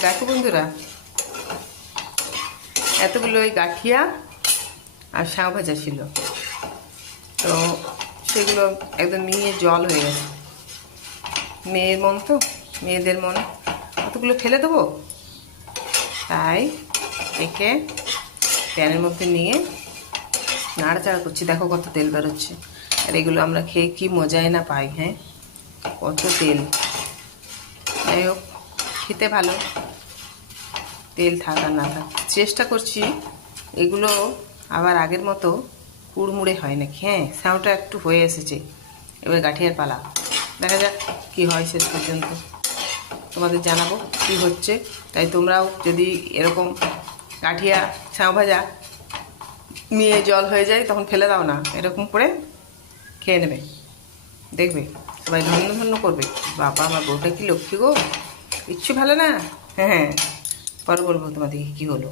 দেখো বন্ধুরা, এতগুলো ওই গাঠিয়া আর শাঁ ভাজা ছিল। তো সেগুলো একদম মিয়ে জল হয়ে গেছে। মেয়ের মন তো, মেয়েদের মন। কতগুলো ফেলে দেবো? তাই একে প্যানের মধ্যে নিয়ে নাড়াচাড়া করছি। দেখো কত তেল বেরোচ্ছে। আর এগুলো আমরা খেয়ে কি মজাই না পাই হ্যাঁ? কত তেল। যাই হোক খেতে ভালো। তেল থাক না থাক। চেষ্টা করছি, এগুলো আবার আগের মতো কুড়মুড়ে হয় নাকি? হ্যাঁ সাউটা একটু হয়ে এসেছে। এবার গাঠিয়ার পালা। দেখা যাক কী হয় শেষ পর্যন্ত। তোমাদের জানাব কি হচ্ছে। তাই তোমরাও যদি এরকম গাঠিয়া ছাউ ভাজা নিয়ে জল হয়ে যায়, তখন ফেলে দাও না। এরকম করে খেয়ে নেবে। দেখবে, সবাই ধন্য ধন্য করবে। বাবা, আমার বউটা কি লক্ষ্মী গো? কিচ্ছু ভালো না? হ্যাঁ হ্যাঁ। পরে বলব তোমাদেরকে কী হলো।